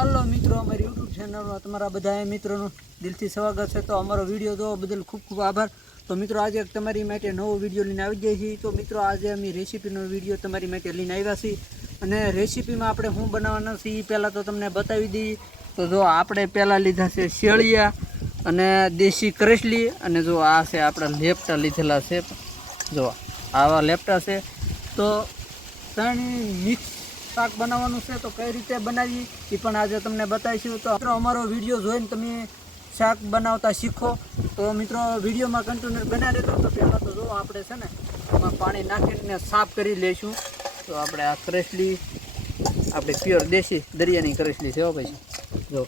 હાલો મિત્રો, અમારી યુટ્યુબ ચેનલમાં તમારા બધા મિત્રોનું દિલથી સ્વાગત છે। તો અમારો વિડીયો જોવા બદલ ખૂબ ખૂબ આભાર। તો મિત્રો આજે તમારી માટે નવો વિડીયો લઈને આવી જાય છીએ। તો મિત્રો આજે અમે રેસીપીનો વિડીયો તમારી માટે લઈને આવ્યા છીએ અને રેસીપીમાં આપણે શું બનાવવાના છે એ પહેલાં તો તમને બતાવી દઈએ। તો જો આપણે પહેલાં લીધા છે શેળિયા અને દેશી કરેસલી, અને જો આ છે આપણે લેપટા લીધેલા છે। જો આવા લેપટા છે। તો ત્રણ મિક્સ શાક બનાવવાનું છે। તો કઈ રીતે બનાવી એ પણ આજે તમને બતાવીશું। તો મિત્રો અમારો વિડીયો જોઈને તમે શાક બનાવતા શીખો। તો મિત્રો વિડીયોમાં કન્ટિન્યુ બના રહેજો। તો પહેલાં તો જો આપણે છે ને એમાં પાણી નાખીને સાફ કરી લઈશું। તો આપણે આ કરેસલી આપણે પ્યોર દેશી દરિયાની કરેસલી છે પછી જો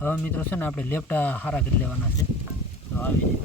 હવે મિત્રો છે ને આપણે લેપટા હારા કરી લેવાના છે। તો આવી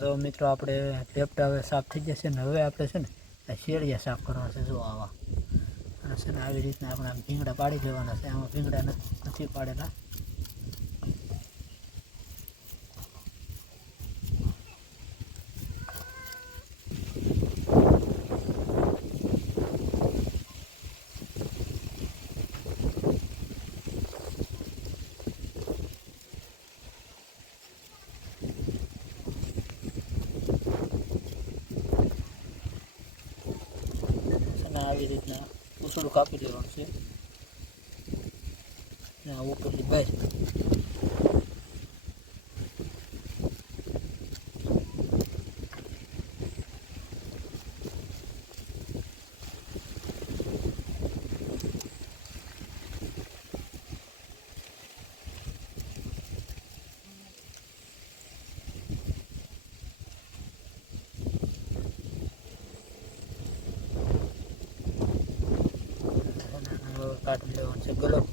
તો મિત્રો આપણે લેપટા હવે સાફ થઈ જશે ને હવે આપણે છે ને આ શેળિયા સાફ કરવાના છે। જો આવા અને છે ને આવી રીતના આપણે આમ ભીંગડા પાડી દેવાના છે। આમાં ભીંગડા નથી પાડેલા। આવી રીતના ઉસળું કાપી લેવાનું છે ઉપરથી બહાર કાઢી લેવાનું છે ગલપ।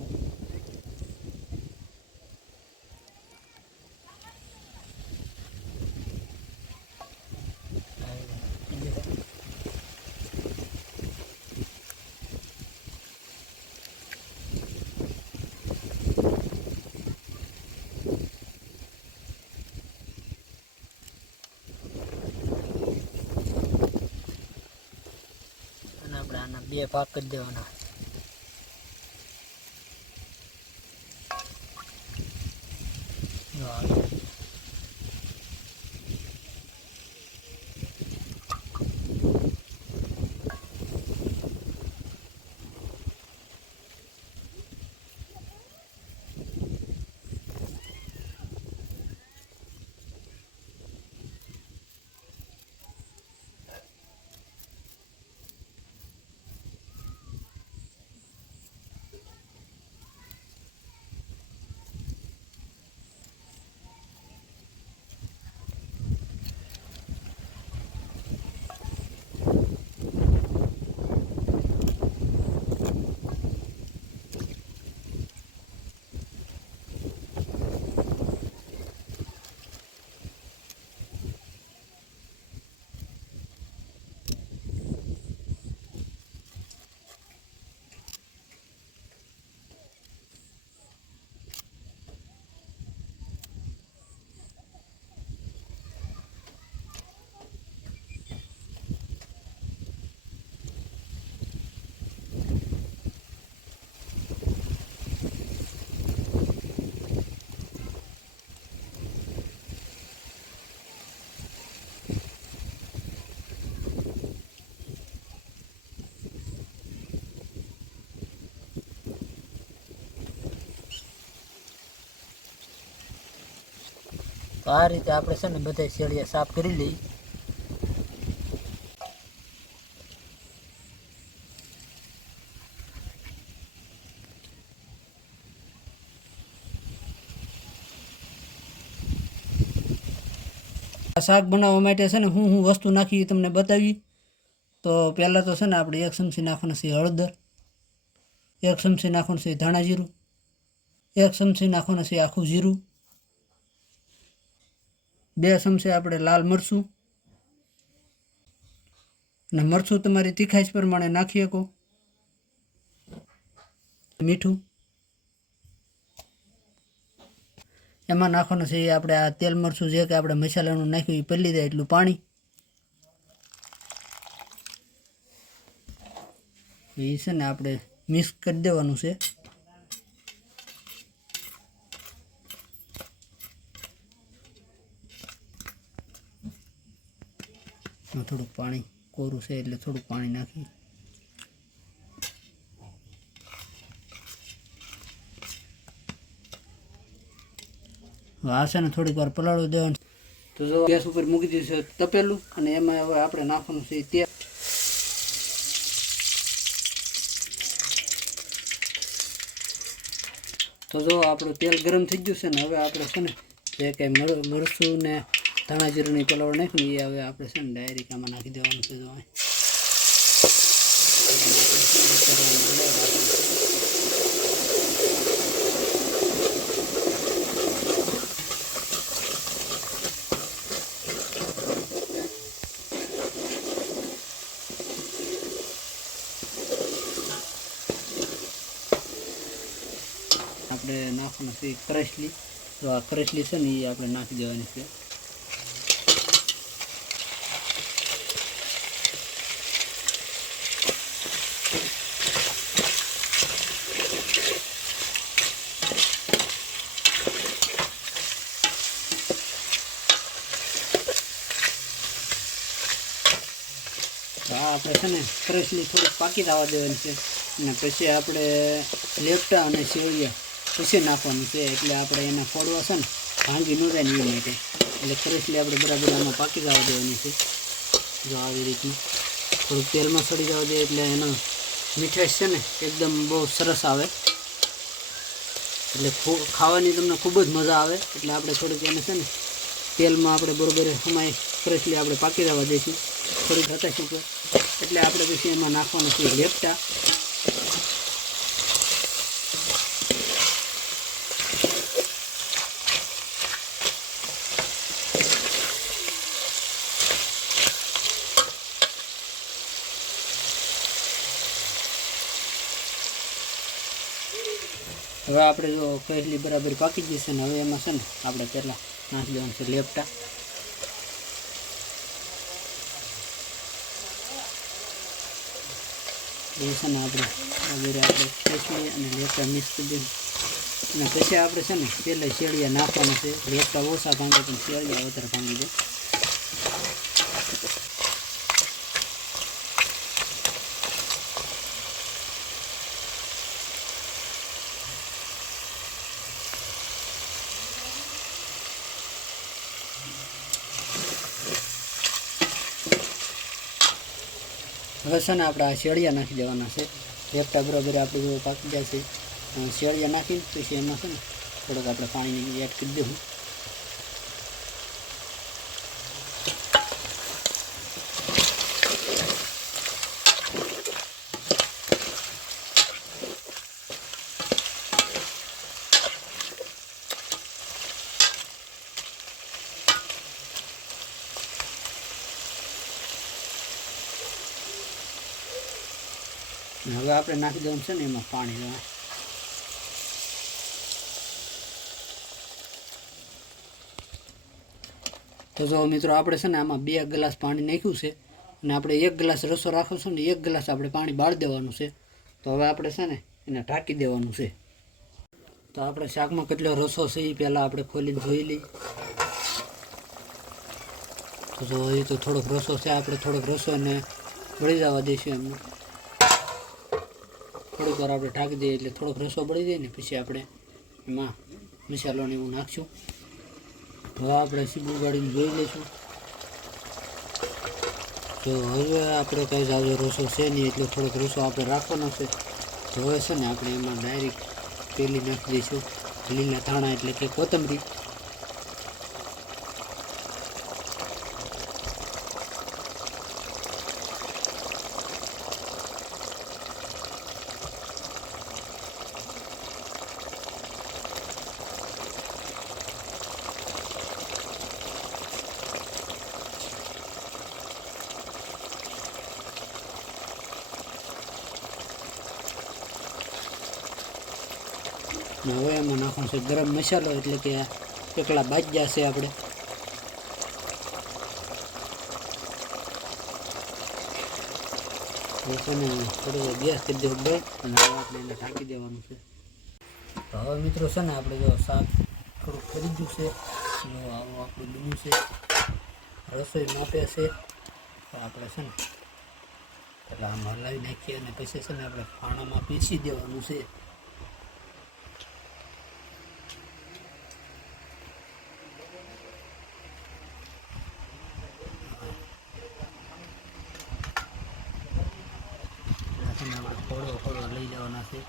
અને આપણે આના બે ભાગ કરી દેવાના। તો આ રીતે આપણે છે ને બધા શેળિયા સાફ કરી લઈએ. શાક બનાવવા માટે છે ને હું વસ્તુ નાખી એ તમને બતાવી. તો પહેલાં તો છે ને આપણે 1 ચમચી નાખવાનું છે હળદર, 1 ચમચી નાખવાનું છે ધાણા જીરું, 1 ચમચી નાખવાનું છે આખું જીરું, 2 ચમચી આપણે લાલ મરચું, અને મરચું તમારી તીખાશ પ્રમાણે નાખી શકો. મીઠું, એમાં નાખવાનું છે આપણે આ તેલ મરચું જે કે આપણે મસાલાનું નાખ્યું એ પલળી જાય એટલું પાણી. એ છે ને આપણે મિક્સ કરી દેવાનું છે. થોડુંક પાણી કોરું છે એટલે થોડુંક પાણી નાખી. આ છે ને થોડીક વાર પલાળવું દેવાનું. તો જો ગેસ ઉપર મૂકી દીધું છે તપેલું, અને એમાં હવે આપણે નાખવાનું છે તેલ. તો જો આપણું તેલ ગરમ થઈ ગયું છે ને હવે આપણે છે ને જે કંઈ મરચું ને ધાણા જીરુંની પલાળ નાખ્યું એ હવે આપણે છે ને ડાયરેક્ટ આમાં નાખી દેવાનું છે. જો આપણે નાખવાનું છે કરસલી. તો આ કરસલી છે ને એ આપણે નાખી દેવાની છે. આપણે છે ને કરસલી થોડીક પાકી થવા દેવાની છે, અને પછી આપણે લેપટા અને શેવડિયા પછી નાખવાનું છે. એટલે આપણે એના ફોડવા છે ને ભાંગી ન જાય ને એ માટે. એટલે કરસલી આપણે બરાબર આમાં પાકી જવા દેવાની છે. જો આવી રીતનું થોડુંક તેલમાં સડી જવા દે એટલે એનો મીઠાશ છે ને એકદમ બહુ સરસ આવે, એટલે ખાવાની તમને ખૂબ જ મજા આવે. એટલે આપણે થોડીક એને છે ને તેલમાં આપણે બરોબર સમાય કરસલી આપણે પાકી જવા દઈશું થોડીક હતાશ ઉપર. એટલે આપણે પછી એમાં નાખવાનું છે લેપટા. હવે આપણે જો કરસલી બરાબર પાકી જશે ને હવે એમાં છે ને આપણે પહેલાં નાખી દેવાનું છે લેપટા. એ છે ને આપણે વગેરે આપણે કરસલી અને લેપટા મિક્સ કરી દઈએ. અને પછી આપણે છે ને પહેલાં શેળિયા નાખવાના છે. લેપટા ઓછા ભાંગે પણ શેળિયા વધારે ભાંગી દે. હવે છે ને આપણે આ શેળિયા નાખી દેવાના છે. લેપટા બરાબર આપણે જો પાકી જાય છે શેળિયા નાખીને પછી એમાં છે ને થોડુંક આપણે પાણી એડ કરી દઉં. હવે આપણે નાખી દેવાનું છે ને એમાં પાણી. તો જો મિત્રો આપણે છે ને આમાં 2 ગ્લાસ પાણી નાખ્યું છે, અને આપણે 1 ગ્લાસ રસો રાખીશું ને 1 ગ્લાસ આપણે પાણી બાળી દેવાનું છે. તો હવે આપણે છે ને એને ઢાંકી દેવાનું છે. તો આપણે શાકમાં કેટલો રસો છે એ પહેલાં આપણે ખોલીને જોઈ લઈએ. તો જો એ તો થોડોક રસો છે, આપણે થોડોક રસો એને બળી જવા દઈશું. એમને થોડીક વાર આપણે ઢાંકી દઈએ એટલે થોડોક રસો બળી જાય ને પછી આપણે એમાં મસાલોને એવું નાખશું. હવે આપણે સીબુ ગાડીને જોઈ લઈશું. તો હવે આપણે કંઈ જાજો રસો છે નહીં, એટલે થોડોક રસો આપણે રાખવાનો છે. તો હવે છે ને આપણે એમાં ડાયરેક્ટ પેલી નાખી દઈશું લીલા ધાણા એટલે કે કોથમરી. હવે એમાં નાખવાનું છે ગરમ મસાલો એટલે કે એકલા બાજ્યા છે આપણે. થોડો ગેસ કરી દેવો બે અને હવે આપણે એને ઢાંકી દેવાનું છે. તો હવે મિત્રો છે ને આપણે જો શાક થોડુંક કરી ગયું છે. જો આવું આપણું બન્યું છે, રસોઈ માપે છે. તો આપણે છે ને એટલે આમ હલાવી નાખીએ અને પછી છે ને આપણે પાણામાં પીસી દેવાનું છે. થોડો લઈ લેવાના છે.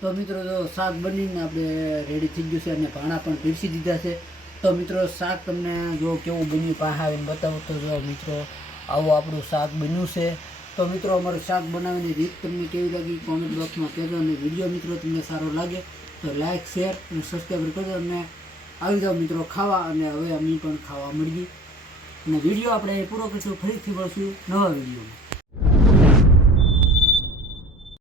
તો મિત્રો જો શાક બનીને આપણે રેડી થઈ ગયું છે અને ભાણા પણ પીરસી દીધા છે. તો મિત્રો શાક તમને જો કેવું બન્યું પાસે આવીને બતાવો. તો જો મિત્રો આવું આપણું શાક બન્યું છે. તો મિત્રો અમારું શાક બનાવવાની રીત તમને કેવી લાગી કોમેન્ટ બોક્સમાં કહેજો. અને વિડીયો મિત્રો તમને સારો લાગે તો લાઇક શેર અને સબસ્ક્રાઈબ કરજો. અને આવી જાઓ મિત્રો ખાવા. અને હવે અમે પણ ખાવા મળીએ અને વિડીયો આપણે પૂરો કરીશું. ફરીથી મળશું નવા વિડીયોમાં.